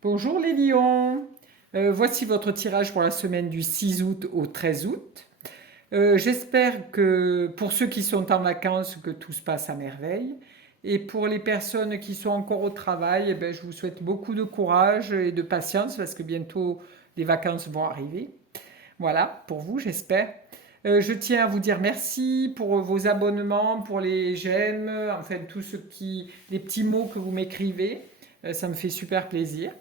Bonjour les lions. Voici votre tirage pour la semaine du 6 août au 13 août. J'espère que pour ceux qui sont en vacances, que tout se passe à merveille. Et pour les personnes qui sont encore au travail, eh ben, je vous souhaite beaucoup de courage et de patience parce que bientôt les vacances vont arriver. Voilà, pour vous, j'espère. Je tiens à vous dire merci pour vos abonnements, pour les j'aime, enfin les petits mots que vous m'écrivez. Ça me fait super plaisir.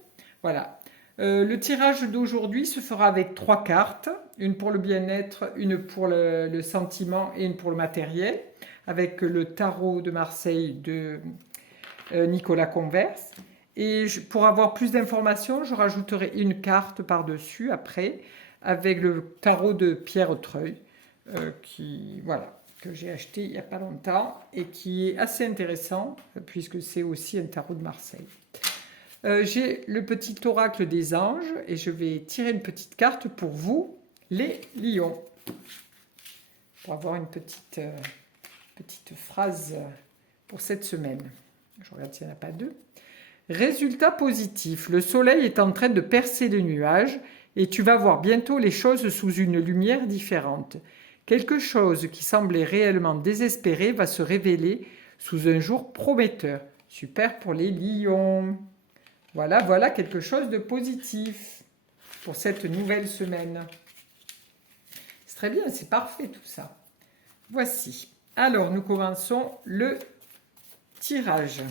Voilà. Le tirage d'aujourd'hui se fera avec trois cartes, une pour le bien-être, une pour le sentiment et une pour le matériel, avec le tarot de Marseille de Nicolas Converse. Et pour avoir plus d'informations, je rajouterai une carte par-dessus après, avec le tarot de Pierre Treuil, voilà, que j'ai acheté il n'y a pas longtemps et qui est assez intéressant, puisque c'est aussi un tarot de Marseille. J'ai le petit oracle des anges et je vais tirer une petite carte pour vous, les lions, pour avoir une petite phrase pour cette semaine. Je regarde s'il n'y en a pas deux. Résultat positif, le soleil est en train de percer les nuages et tu vas voir bientôt les choses sous une lumière différente. Quelque chose qui semblait réellement désespéré va se révéler sous un jour prometteur. Super pour les lions. Voilà quelque chose de positif pour cette nouvelle semaine. C'est très bien, c'est parfait tout ça. Voici. Alors, nous commençons le tirage.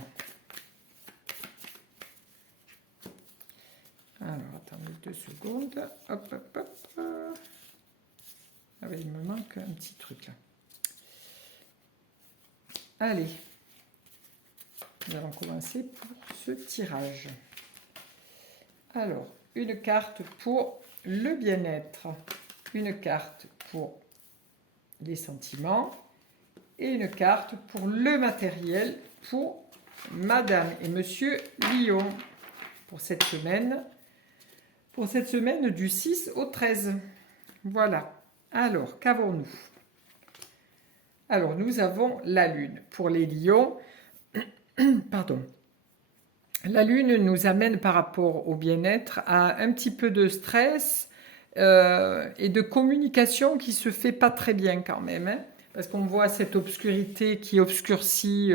Alors, attendez 2 secondes. Hop, hop, hop. Ah oui, il me manque un petit truc là. Allez. Nous allons commencer pour ce tirage. Alors, une carte pour le bien-être, une carte pour les sentiments et une carte pour le matériel pour Madame et Monsieur Lion pour cette semaine du 6 au 13. Voilà. Alors, qu'avons-nous? Alors, nous avons la Lune. Pour les lions, pardon. La Lune nous amène par rapport au bien-être à un petit peu de stress et de communication qui se fait pas très bien quand même, hein, parce qu'on voit cette obscurité qui obscurcit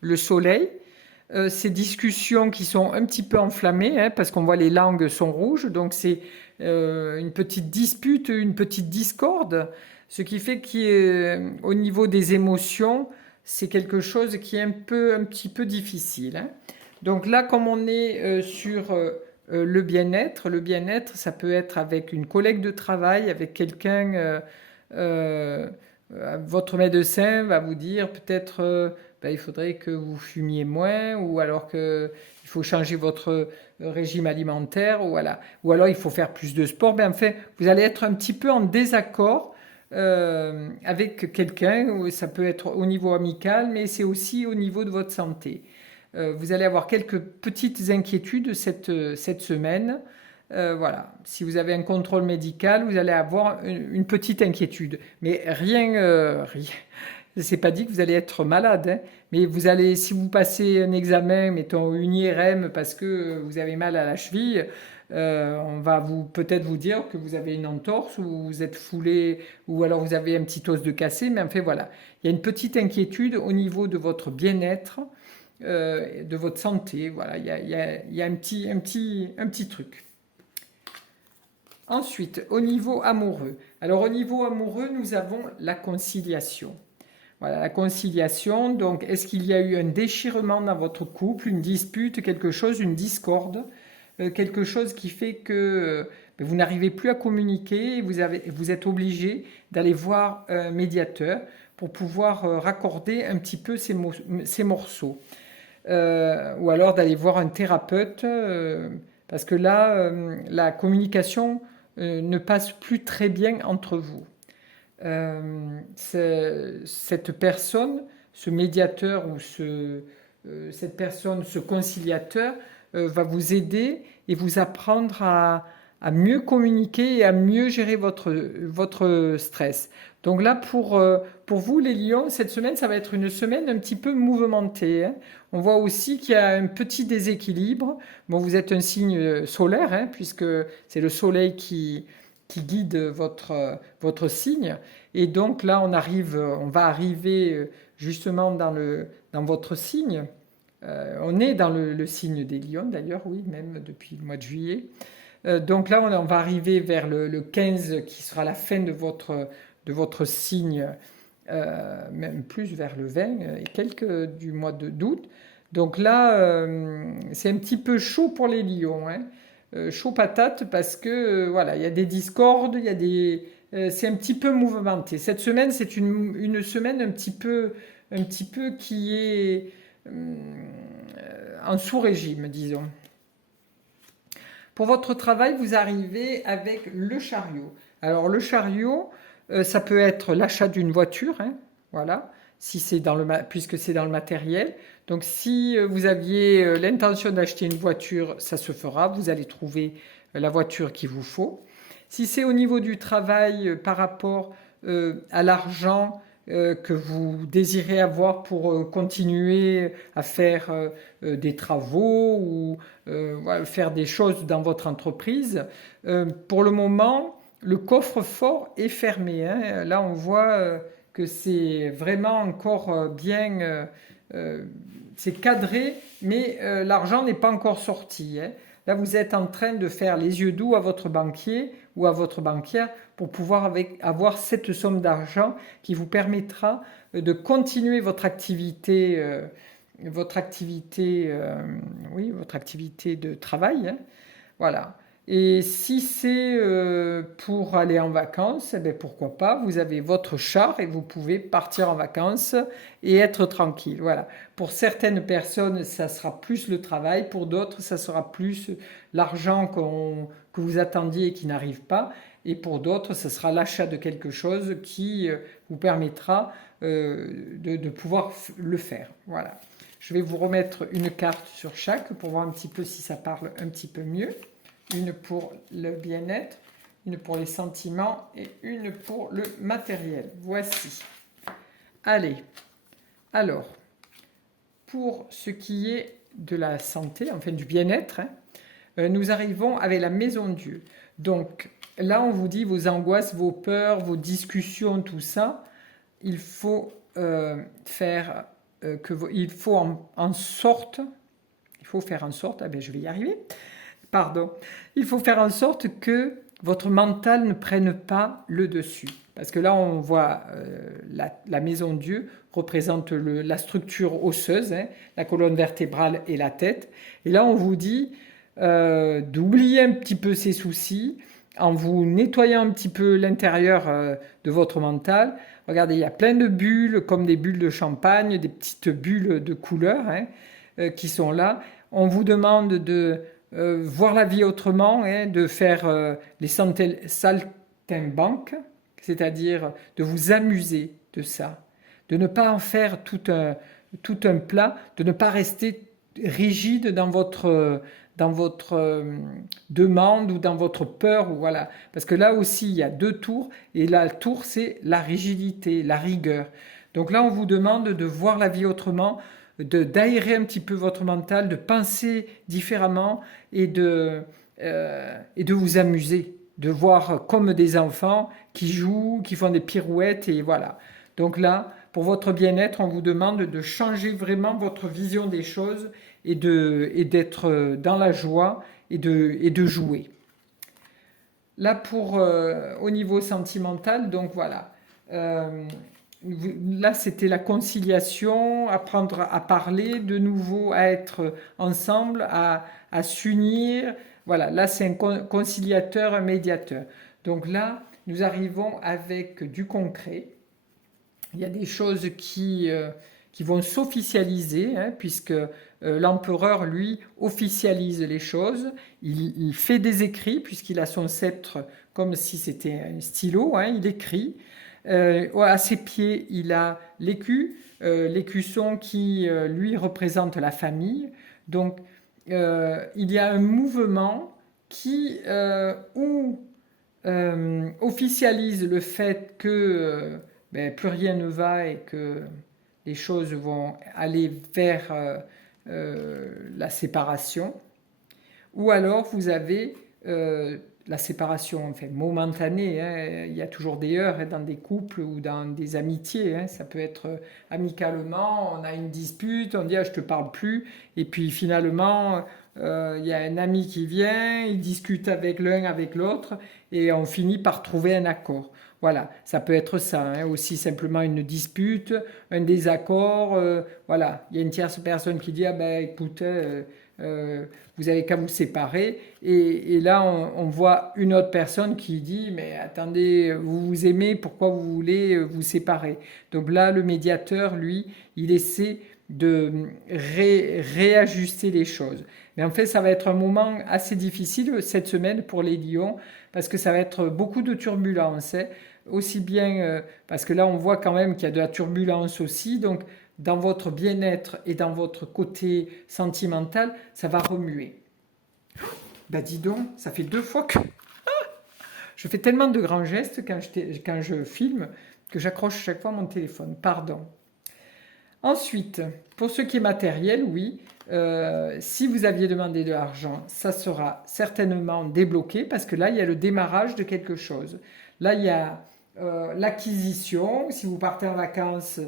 le soleil, ces discussions qui sont un petit peu enflammées, hein, parce qu'on voit les langues sont rouges, donc c'est une petite dispute, une petite discorde, ce qui fait qu'au niveau des émotions, c'est quelque chose qui est un petit peu difficile, hein. Donc là, comme on est sur le bien-être, ça peut être avec une collègue de travail, avec quelqu'un, euh, votre médecin va vous dire peut-être ben, il faudrait que vous fumiez moins, ou alors qu'il faut changer votre régime alimentaire, ou alors il faut faire plus de sport. Ben, en fait, vous allez être un petit peu en désaccord avec quelqu'un, ça peut être au niveau amical, mais c'est aussi au niveau de votre santé. Vous allez avoir quelques petites inquiétudes cette semaine. Voilà. Si vous avez un contrôle médical, vous allez avoir une petite inquiétude. Mais rien. C'est pas dit que vous allez être malade, hein, mais vous allez, si vous passez un examen, mettons une IRM parce que vous avez mal à la cheville, on va peut-être vous dire que vous avez une entorse ou vous êtes foulé ou alors vous avez un petit os de cassé, mais en fait voilà, il y a une petite inquiétude au niveau de votre bien-être, de votre santé. Voilà, il y a un petit truc. Ensuite, au niveau amoureux. Alors au niveau amoureux, nous avons la conciliation. Voilà, la conciliation. Donc, est-ce qu'il y a eu un déchirement dans votre couple, une dispute, quelque chose, une discorde, quelque chose qui fait que vous n'arrivez plus à communiquer et vous êtes obligé d'aller voir un médiateur pour pouvoir raccorder un petit peu ces morceaux. Ou alors d'aller voir un thérapeute, parce que là, la communication ne passe plus très bien entre vous. Cette personne, ce médiateur ou cette personne, ce conciliateur, va vous aider et vous apprendre à mieux communiquer et à mieux gérer votre stress. Donc là, pour vous, les lions, cette semaine, ça va être une semaine un petit peu mouvementée, hein. On voit aussi qu'il y a un petit déséquilibre. Bon, vous êtes un signe solaire, hein, puisque c'est le soleil qui guide votre signe. Et donc là, on va arriver justement dans votre signe. On est dans le signe des lions, d'ailleurs, oui, même depuis le mois de juillet. Donc là, on va arriver vers le 15 qui sera la fin de votre signe, même plus vers le 20 et quelques du mois d'août. Donc là, c'est un petit peu chaud pour les lions, hein. Chaud patate parce que voilà, il y a des discordes, c'est un petit peu mouvementé. Cette semaine, c'est une semaine un petit peu qui est en sous-régime, disons. Pour votre travail, vous arrivez avec le chariot. Alors le chariot, ça peut être l'achat d'une voiture, hein, voilà, si c'est puisque c'est dans le matériel. Donc si vous aviez l'intention d'acheter une voiture, ça se fera, vous allez trouver la voiture qu'il vous faut. Si c'est au niveau du travail par rapport à l'argent que vous désirez avoir pour continuer à faire des travaux ou voilà, faire des choses dans votre entreprise, pour le moment, le coffre-fort est fermé, hein. Là, on voit que c'est vraiment encore bien, c'est cadré, mais l'argent n'est pas encore sorti, hein. Là, vous êtes en train de faire les yeux doux à votre banquier ou à votre banquière pour pouvoir avoir cette somme d'argent qui vous permettra de continuer oui, votre activité de travail, hein. Voilà. Et si c'est pour aller en vacances, eh bien pourquoi pas, vous avez votre char et vous pouvez partir en vacances et être tranquille. Voilà. Pour certaines personnes, ça sera plus le travail, pour d'autres, ça sera plus l'argent que vous attendiez et qui n'arrive pas. Et pour d'autres, ce sera l'achat de quelque chose qui vous permettra de pouvoir le faire. Voilà. Je vais vous remettre une carte sur chaque pour voir un petit peu si ça parle un petit peu mieux. Une pour le bien-être, une pour les sentiments et une pour le matériel. Voici. Allez, alors, pour ce qui est de la santé, enfin du bien-être, hein, nous arrivons avec la maison de Dieu. Donc là, on vous dit vos angoisses, vos peurs, vos discussions, tout ça, il faut faire il faut en sorte, il faut faire en sorte, ah ben je vais y arriver, pardon, il faut faire en sorte que votre mental ne prenne pas le dessus. Parce que là, on voit la maison de Dieu représente la structure osseuse, hein, la colonne vertébrale et la tête. Et là, on vous dit d'oublier un petit peu ces soucis en vous nettoyant un petit peu l'intérieur de votre mental. Regardez, il y a plein de bulles, comme des bulles de champagne, des petites bulles de couleur, hein, qui sont là. On vous demande de voir la vie autrement, hein, de faire les saltimbanques, c'est-à-dire de vous amuser de ça, de ne pas en faire tout un plat, de ne pas rester rigide dans votre demande ou dans votre peur, ou voilà. Parce que là aussi, il y a deux tours, et la tour, c'est la rigidité, la rigueur. Donc là, on vous demande de voir la vie autrement, d'aérer un petit peu votre mental, de penser différemment et de vous amuser, de voir comme des enfants qui jouent, qui font des pirouettes, et voilà. Donc là, pour votre bien-être, on vous demande de changer vraiment votre vision des choses et d'être dans la joie et de jouer. Là, au niveau sentimental, donc voilà. Là, c'était la conciliation, apprendre à parler, de nouveau à être ensemble, à s'unir. Voilà, là, c'est un conciliateur, un médiateur. Donc là, nous arrivons avec du concret. Il y a des choses qui vont s'officialiser, hein, puisque l'empereur, lui, officialise les choses. Il fait des écrits, puisqu'il a son sceptre comme si c'était un stylo, hein, il écrit. À ses pieds, il a l'écusson qui, lui, représente la famille. Donc, il y a un mouvement qui ou officialise le fait que plus rien ne va et que les choses vont aller vers la séparation, ou alors vous avez la séparation enfin, momentanée, hein. Il y a toujours des heurts hein, dans des couples ou dans des amitiés, hein. Ça peut être amicalement, on a une dispute, on dit ah, je te parle plus, et puis finalement il y a un ami qui vient, il discute avec l'un, avec l'autre, et on finit par trouver un accord. Voilà, ça peut être ça, hein, aussi simplement une dispute, un désaccord, voilà, il y a une tierce personne qui dit ah ben écoute, vous avez qu'à vous séparer, et là on voit une autre personne qui dit mais attendez, vous vous aimez, pourquoi vous voulez vous séparer? Donc là le médiateur, lui, il essaie de réajuster les choses. Mais en fait, ça va être un moment assez difficile cette semaine pour les lions, parce que ça va être beaucoup de turbulences, hein. Aussi bien, parce que là, on voit quand même qu'il y a de la turbulence aussi, donc dans votre bien-être et dans votre côté sentimental, ça va remuer. Bah dis donc, ça fait 2 fois que je fais tellement de grands gestes quand je filme que j'accroche chaque fois mon téléphone. Pardon. Ensuite, pour ce qui est matériel, oui, si vous aviez demandé de l'argent, ça sera certainement débloqué parce que là, il y a le démarrage de quelque chose. Là, il y a l'acquisition. Si vous partez en vacances,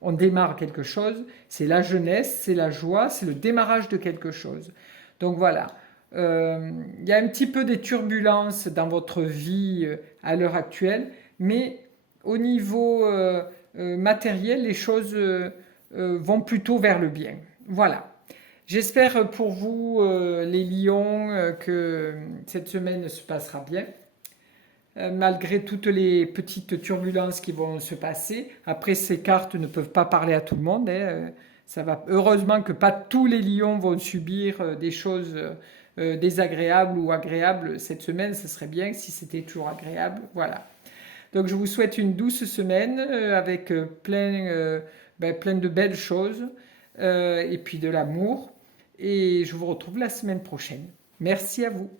on démarre quelque chose. C'est la jeunesse, c'est la joie, c'est le démarrage de quelque chose. Donc voilà. Il y a un petit peu des turbulences dans votre vie à l'heure actuelle, mais au niveau matériel, les choses vont plutôt vers le bien. Voilà. J'espère pour vous, les lions, que cette semaine se passera bien, malgré toutes les petites turbulences qui vont se passer. Après, ces cartes ne peuvent pas parler à tout le monde, hein. Ça va. Heureusement que pas tous les lions vont subir des choses désagréables ou agréables cette semaine. Ce serait bien si c'était toujours agréable. Voilà. Donc je vous souhaite une douce semaine avec plein de belles choses et puis de l'amour. Et je vous retrouve la semaine prochaine. Merci à vous.